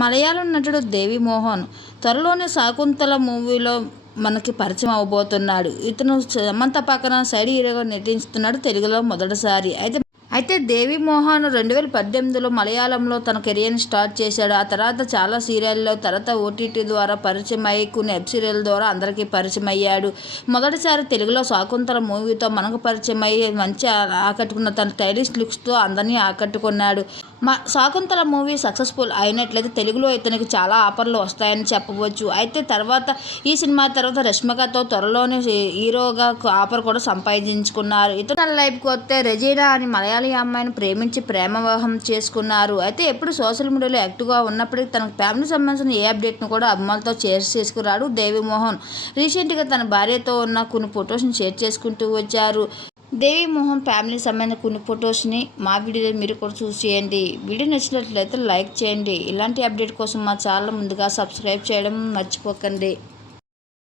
మలయాళం నటుడు దేవి మోహన్ త్వరలోనే శాకుంతల మూవీలో మనకి పరిచయం అవబోతున్నాడు. ఇతను సమంత పక్కన సైడ్ హీరోగా నటిస్తున్నాడు తెలుగులో మొదటిసారి. అయితే అయితే దేవి మోహన్ రెండు వేల పద్దెనిమిదిలో మలయాళంలో తన కెరియర్ని స్టార్ట్ చేశాడు. ఆ తర్వాత చాలా సీరియల్లో తర్వాత ఓటీటీ ద్వారా పరిచయం అయ్యి కొన్ని వెబ్ సీరియల్ ద్వారా అందరికీ పరిచయం అయ్యాడు మొదటిసారి తెలుగులో శాకుంతల మూవీతో మనకు పరిచయం అయ్యి మంచి ఆకట్టుకున్న తన స్టైలిష్ లుక్స్తో అందరినీ ఆకట్టుకున్నాడు. మా శాకుంతల మూవీ సక్సెస్ఫుల్ అయినట్లయితే తెలుగులో ఇతనికి చాలా ఆఫర్లు వస్తాయని చెప్పవచ్చు. అయితే తర్వాత ఈ సినిమా తర్వాత రష్మికతో త్వరలోనే హీరోగా ఆఫర్ కూడా సంపాదించుకున్నారు. ఇతర లైఫ్కి వస్తే రెజీనా అని మలయాళీ అమ్మాయిని ప్రేమించి ప్రేమ వివాహం చేసుకున్నారు. అయితే ఎప్పుడు సోషల్ మీడియాలో యాక్టివ్గా ఉన్నప్పటికీ తన ఫ్యామిలీ సంబంధించిన ఏ అప్డేట్ను కూడా అభిమానులతో షేర్ చేసుకురాడు దేవిమోహన్ రీసెంట్గా తన భార్యతో ఉన్న కొన్ని ఫొటోస్ని షేర్ చేసుకుంటూ వచ్చారు. దేవిమోహన్ ఫ్యామిలీ సంబంధించిన కొన్ని ఫొటోస్ని మా వీడియో మీరు కూడా చూసేయండి వీడియో నచ్చినట్లయితే లైక్ చేయండి. ఇలాంటి అప్డేట్ కోసం మా ఛానల్ ముందుగా సబ్స్క్రైబ్ చేయడం మర్చిపోకండి.